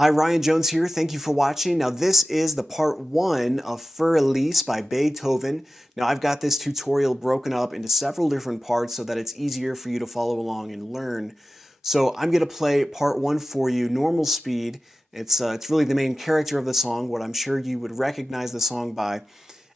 Hi, Ryan Jones here. Thank you for watching. Now this is the part 1 of Für Elise by Beethoven. Now I've got this tutorial broken up into several different parts so that it's easier for you to follow along and learn. So I'm going to play part 1 for you, normal speed. It's really the main character of the song, what I'm sure you would recognize the song by.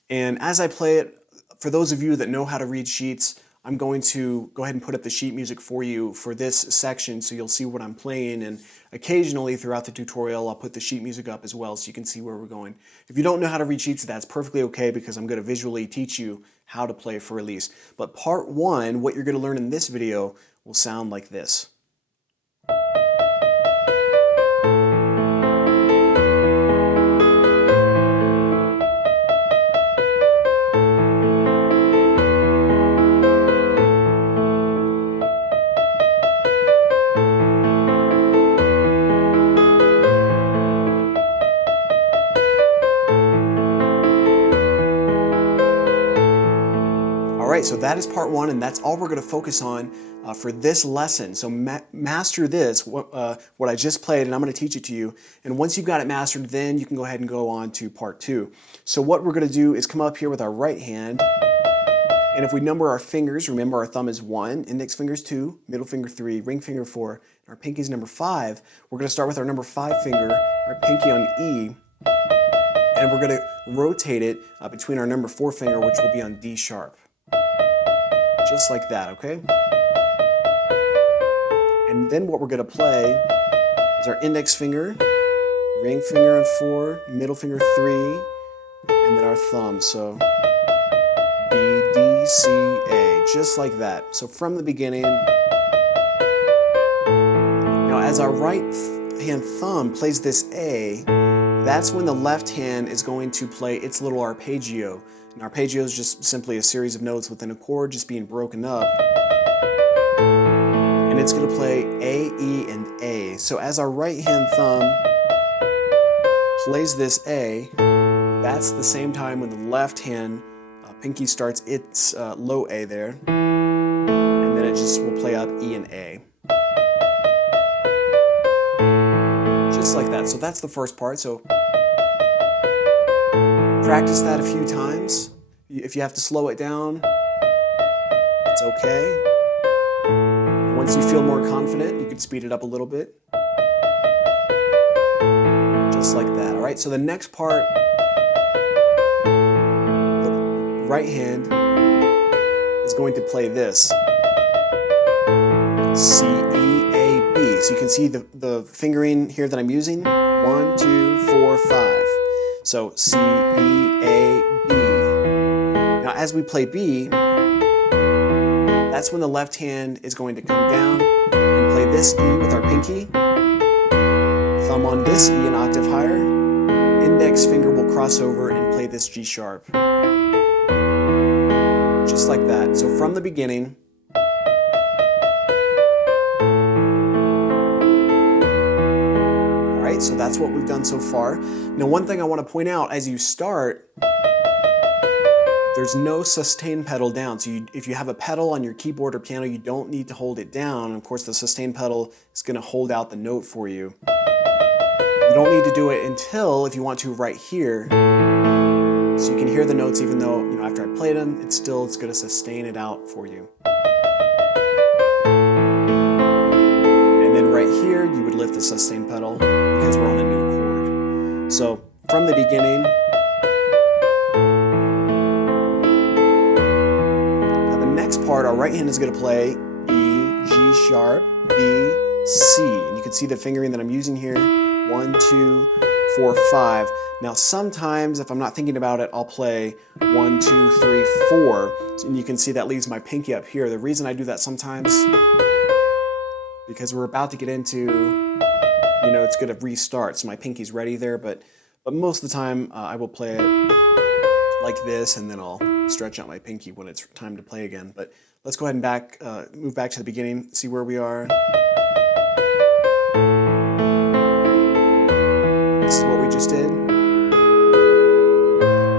And as I play it, for those of you that know how to read sheets, I'm going to go ahead and put up the sheet music for you for this section so you'll see what I'm playing, and occasionally throughout the tutorial I'll put the sheet music up as well so you can see where we're going. If you don't know how to read sheets, that's perfectly okay because I'm going to visually teach you how to play Für Elise. But part 1, what you're going to learn in this video, will sound like this. Alright, so that is part 1, and that's all we're going to focus on for this lesson. So master this, what I just played, and I'm going to teach it to you. And once you've got it mastered, then you can go ahead and go on to part 2. So what we're going to do is come up here with our right hand, and if we number our fingers, remember our thumb is 1, index finger is 2, middle finger 3, ring finger 4, and our pinky is number 5. We're going to start with our number 5 finger, our pinky on E, and we're going to rotate it between our number 4 finger, which will be on D sharp. Just like that, okay? And then what we're going to play is our index finger, ring finger on 4, middle finger 3, and then our thumb. So B, D, C, A, just like that. So from the beginning. Now as our right hand thumb plays this A, that's when the left hand is going to play its little arpeggio. An arpeggio is just simply a series of notes within a chord just being broken up. And it's going to play A, E, and A. So as our right hand thumb plays this A, that's the same time when the left hand pinky starts its low A there. And then it just will play out E and A. Just like that. So that's the first part. So practice that a few times. If you have to slow it down, it's okay. Once you feel more confident, you can speed it up a little bit. Just like that, all right? So the next part, the right hand is going to play this. C, E, A, B. So you can see the fingering here that I'm using. 1, 2, 4, 5. So C, E, A, B. Now as we play B, that's when the left hand is going to come down and play this E with our pinky. Thumb on this E an octave higher. Index finger will cross over and play this G sharp. Just like that. So from the beginning. So that's what we've done so far. Now one thing I want to point out, as you start, there's no sustain pedal down. So if you have a pedal on your keyboard or piano, you don't need to hold it down. And of course the sustain pedal is going to hold out the note for you. You don't need to do it until, if you want to, right here. So you can hear the notes even though, after I played them, it's going to sustain it out for you. Right here, you would lift the sustain pedal because we're on a new chord. So from the beginning, now the next part, our right hand is going to play E, G sharp, B, C. And you can see the fingering that I'm using here. 1, 2, 4, 5. Now sometimes, if I'm not thinking about it, I'll play 1, 2, 3, 4. And you can see that leaves my pinky up here. The reason I do that sometimes, because we're about to get into, it's going to restart, so my pinky's ready there, but most of the time I will play it like this, and then I'll stretch out my pinky when it's time to play again. But let's go ahead and move back to the beginning, see where we are. This is what we just did.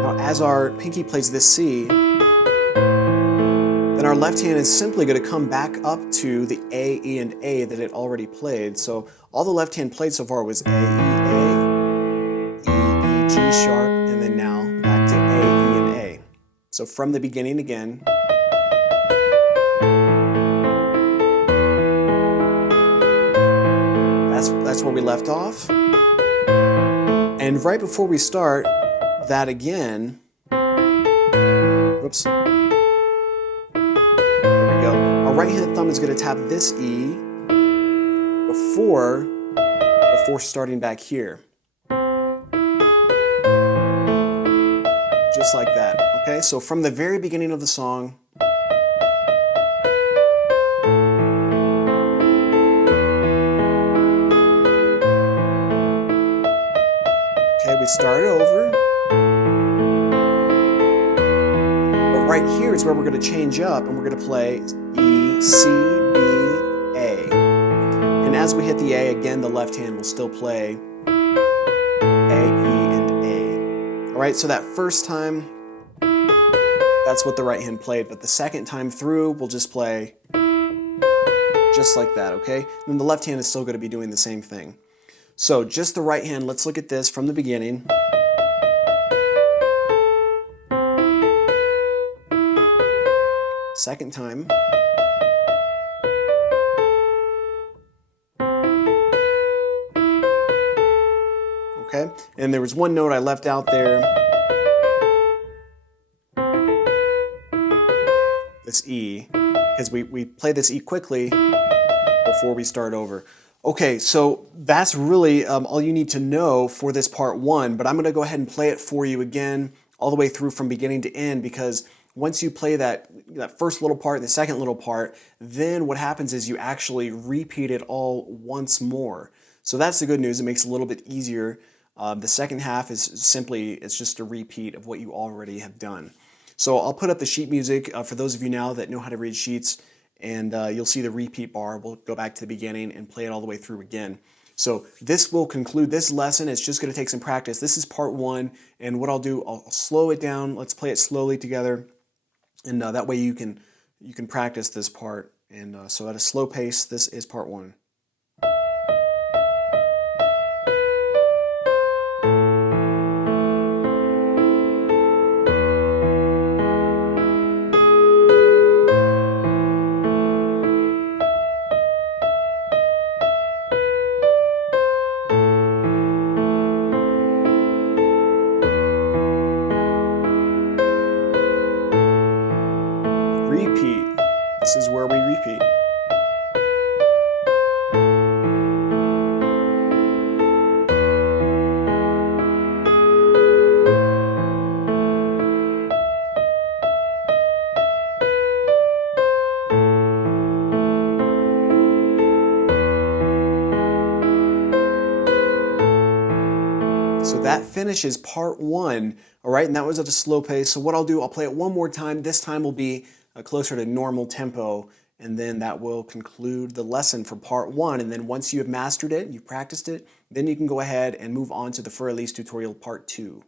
Now as our pinky plays this C, then our our left hand is simply going to come back up to the A, E, and A that it already played. So all the left hand played so far was A, E, E, G sharp, and then now back to A, E, and A. So from the beginning again. That's where we left off. And right before we start that again, whoops. There we go. Our right hand thumb is going to tap this E before starting back here. Just like that. Okay, so from the very beginning of the song, we start it over. But right here is where we're going to change up and we're going to play E, C, B, A. And as we hit the A, again, the left hand will still play A, E, and A. All right, so that first time, that's what the right hand played. But the second time through, we'll just play just like that, okay? And then the left hand is still going to be doing the same thing. So just the right hand, let's look at this from the beginning. Second time. Okay, and there was one note I left out there. This E, because we play this E quickly before we start over. Okay, so that's really all you need to know for this part one, but I'm going to go ahead and play it for you again all the way through from beginning to end, because once you play that first little part, the second little part, then what happens is you actually repeat it all once more. So that's the good news. It makes it a little bit easier. The second half is simply, it's just a repeat of what you already have done. So I'll put up the sheet music for those of you now that know how to read sheets. And you'll see the repeat bar. We'll go back to the beginning and play it all the way through again. So this will conclude this lesson. It's just going to take some practice. This is part one, and what I'll do, I'll slow it down. Let's play it slowly together, and that way you can practice this part. And so at a slow pace, this is part one. Repeat. This is where we repeat. So that finishes part one, all right, and that was at a slow pace. So what I'll do, I'll play it one more time. This time will be closer to normal tempo, and then that will conclude the lesson for part one. And then once you have mastered it, you've practiced it, then you can go ahead and move on to the Für Elise tutorial part two.